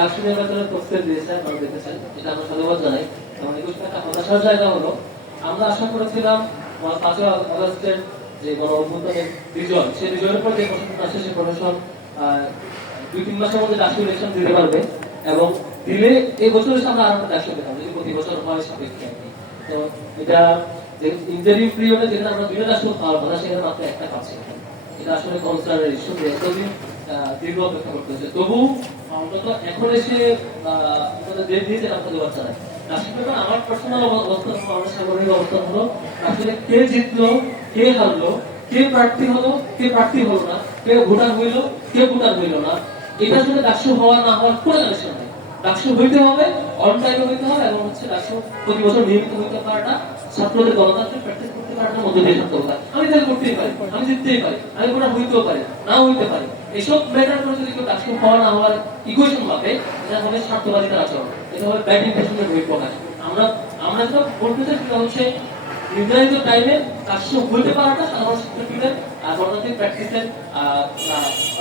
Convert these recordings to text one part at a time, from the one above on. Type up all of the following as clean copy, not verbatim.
ডাকসুনের ভেতরে প্রস্তাব দিয়েছে, আপনারা দেখেছেন, এটা আমরা ধন্যবাদ জানাই। এবং 21 একটা হতাশার জায়গা হলো, আমরা আশা করেছিলাম 5 আগস্টের যে গণ অভ্যুত্থানের বিজয়, সেই বিজয়ের পর যে প্রশাসন আসে, সেই প্রশাসন 2-3 মাসের মধ্যে ডাকসু ইলেকশন দিতে পারবে এবং দিলে এই বছর আমরা আরো ডাকসু পেতাম, যদি প্রতি বছর হয় সাপেক্ষে। তো এটা যে ইন্টারিম পিরিয়ডে যেটা আমরা 2টা ডাকসু পাওয়ার কথা, সেখানে মাত্র একটা পাচ্ছি। এটা আসলে কনসার্নের ইস্যু, যে এতদিন দীর্ঘ অপেক্ষা করতে হচ্ছে। তবু অন্তত এখন এসে ডেট দিয়েছে, আপনাদের বাচ্চা নাই। আসলে আমার পার্সোনাল অবস্থান, আমাদের সাংগঠনিক অবস্থান হলো, আসলে কে জিতলো, কে হারলো, কে প্রার্থী হলো, কে প্রার্থী হলো না, কে ভোটার হইলো, কে ভোটার হইলো না, এটা আসলে ডাকসু হওয়া না হওয়ার কোনো কানেকশন নেই। ডাকসু হইতে হবে, অন টাইমে হইতে হবে, এবং হচ্ছে ডাকসু প্রতি বছর নিয়মিত হইতে পারাটা, ছাত্রদের গণতান্ত্রিক প্র্যাকটিস করতে পারাটার মধ্যে দিয়ে থাকতে হবে। আমি তাহলে করতেই পারি, আমি জিততেই পারি, আমি ভোটার হইতেও পারি, নাও হইতে পারি। এইসব ম্যাটার করে যদি কেউ ডাকসু হওয়া না হওয়ার ইকুয়েশন ভাবে, এটা হবে স্বার্থবাদিতার আচরণ, এটা হবে ব্যাড ইন্টেনশনের বহিঃপ্রকাশ। আমরা আমরা যেটা বলতে চাই সেটা হচ্ছে নির্ধারিত টাইমে ডাকসু হইতে পারাটা সাধারণ শিক্ষার্থীদের গণতান্ত্রিক প্র্যাকটিসের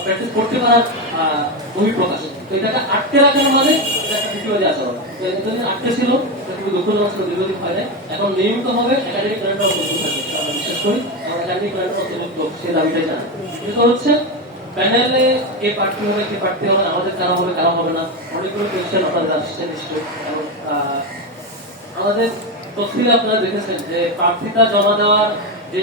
প্র্যাকটিস করতে পারার বহিঃপ্রকাশ। তো এটাকে আটকে রাখার মানে এটা একটা দ্বিতীয়বাদী আচরণ। এতদিন আটকে ছিল, এটা খুবই দুঃখজনক ছিল, দীর্ঘদিন হয় না। এখন নিয়মিত হবে, একাডেমিক ক্যালেন্ডার অন্তর্ভুক্ত থাকবে, সেটা আমরা বিশ্বাস করি, এবং একাডেমিক ক্যালেন্ডার অন্তর্ভুক্ত সে দাবিটাই জানা। এটা হচ্ছে প্যানেলে কে প্রার্থী হবে, কে প্রার্থী হবে, আমাদের কারা হবে, কারা হবে না, অনেকগুলো কোয়েশ্চেন আপনাদের আসছে নিশ্চয়ই। এবং আমাদের তফসিলে আপনারা দেখেছেন যে প্রার্থিতা জমা দেওয়ার যে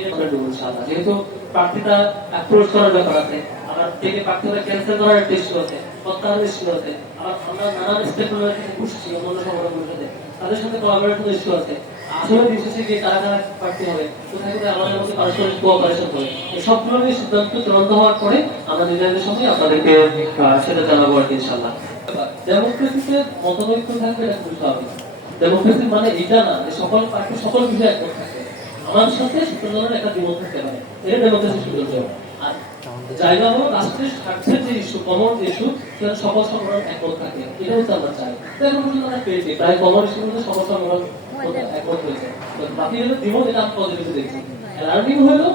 যেহেতু প্রার্থিতা অ্যাপ্রোচ করার ব্যাপার আছে, আবার থেকে প্রার্থিতা ক্যান্সেল করার একটা ইস্যু আছে, প্রত্যাহারের ইস্যু আছে, আবার আমরা নানান স্টেপ খুঁজছি অন্য সংগঠন পরিষদে, তাদের সাথে কোলাবোরেশনের ইস্যু আছে। আসলে বিশেষে যে কারা কারা প্রার্থী হবে, কোথায় কোথায় আমাদের মধ্যে পারস্পরিক কোঅপারেশন করে, এই সবগুলো নিয়ে সিদ্ধান্ত চূড়ান্ত হওয়ার পরে আমরা নিজেদের সময় আপনাদেরকে সেটা জানাবো আর কি, ইনশাআল্লাহ। ডেমোক্রেসিতে মতনৈক্য থাকবে, এটা খুবই স্বাভাবিক। ডেমোক্রেসি মানে এটা না যে সকল পার্টি সকল বিষয়ে একমত থাকে, আমার সাথে সুন্দরের একটা দ্বিমত থাকতে পারে, এটা ডেমোক্রেসি সৌন্দর্য। আর জায়গা হলো রাষ্ট্রের স্বার্থের যে ইস্যু, কমন ইস্যু, সেটা সকল সংগঠন একমত থাকে, এটা হচ্ছে আমরা চাই। এখন পর্যন্ত আমরা পেয়েছি প্রায় কমন ইস্যুর মধ্যে সকল সংগঠন একমত হয়েছে। বাকি হলো দ্বিমত, এটা আমি পজিটিভ দেখছি। লার্নিং হলো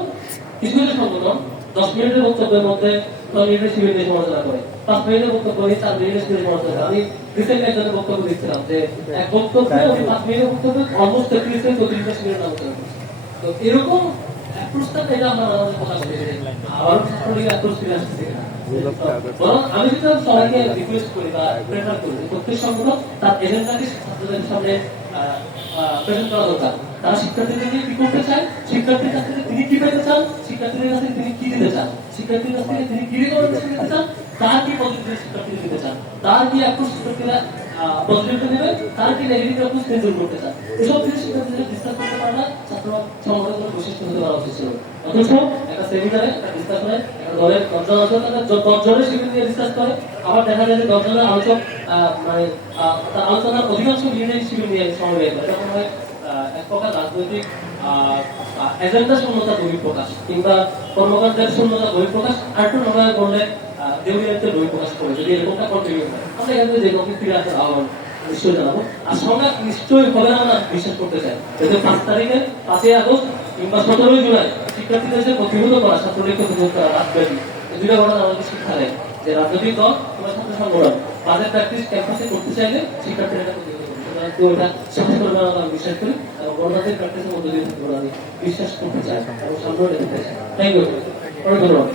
কিছু কিছু সংগঠন 10 মিনিটের বক্তব্যের মধ্যে 6 মিনিটের শিবির নিয়ে সমালোচনা করে, 5 মিনিটের বক্তব্য নিয়ে 4 মিনিটের শিবির সমালোচনা করে। আমি রিসেন্টলি একজনের বক্তব্য দেখছিলাম যে এক বক্তব্যে 5 মিনিটের বক্তব্যে অলমোস্ট 33-34টা শিবিরের আলোচনা করছে। তো এরকম অ্যাপ্রোচটা এটা আমরা আমাদের প্রকাশ করেছি, আবার ছাত্রলীগ অ্যাপ্রোচ ফিরে আসছে কিনা। বরং আমি যেটা সবাইকে রিকোয়েস্ট করি বা প্রেফার করি, প্রত্যেক সংগঠন তার এজেন্ডাকে ছাত্রদের সামনে প্রেজেন্ট করা দরকার। তারা শিক্ষার্থীদের নিয়ে কি করতে চায়, শিক্ষার্থীর কাছ থেকে তিনি কি পেতে চান, শিক্ষার্থীদের কাছ থেকে তিনি কি দিতে চান, শিক্ষার্থীর কাছ থেকে তিনি কি রিকমেন্ডেশন দিতে চান, তার কি পজিটিভ শিক্ষার্থীরা দিতে চান, তার কি অ্যাপ্রোচ শিক্ষার্থীরা পজিটিভ নেবে, তার কি নেগেটিভ অ্যাপ্রোচ মেনটেন করতে চান, এসব কিছু শিক্ষার্থীরা ডিসকাস করতে পারে না। ছাত্র সংগঠনগুলোর বৈশিষ্ট্য হতে পারা উচিত ছিল। অথচ একটা সেমিনারে, একটা ডিসকাশনে, একটা দলের 10 জন আছে, তাদের 10 জনের শিবির নিয়ে ডিসকাস করে, আবার দেখা যায় যে 10 জনের আলোচক মানে আলোচনার অধিকাংশ নিয়ে শিবির নিয়ে সমন্বয় করে। এরকম হয় এক প্রকার রাজনৈতিক এজেন্ডা শূন্যতা বহিঃপ্রকাশ, কিংবা কর্মকাণ্ডের শূন্যতা বহিঃপ্রকাশ, আর একটু নবায়ন করলে দেউলিয়াতে বহিঃপ্রকাশ করে। যদি এরকমটা কন্টিনিউ হয়, আমরা এখান থেকে যে নতুন ফিরে আসার আহ্বান নিশ্চয়ই জানাবো। আর সংঘাত নিশ্চয়ই হবে না, আমরা বিশ্বাস করতে চাই। যাতে 5 তারিখে 5 আগস্ট কিংবা 17 জুলাই শিক্ষার্থীদের যে প্রতিহত করা, ছাত্রলীগকে প্রতিহত করা রাজব্যাপী, এই দুইটা ঘটনা আমাদের শিক্ষা দেয় যে রাজনৈতিক দল কিংবা ছাত্র সংগঠন তাদের প্র্যাকটিস ক্যাম্পাসে করতে চাইলে শিক্ষার্থীরা এটা প্রতিহত করবে। তো এটা শেষ করবে না, আমি বিশ্বাস করি, এবং গণতান্ত্রিক প্র্যাকটিসের মধ্যে দিয়ে থাকবে আমি বিশ্বাস করতে চাই এবং সামনে রেখে চাই। থ্যাংক ইউ, অনেক ধন্যবাদ।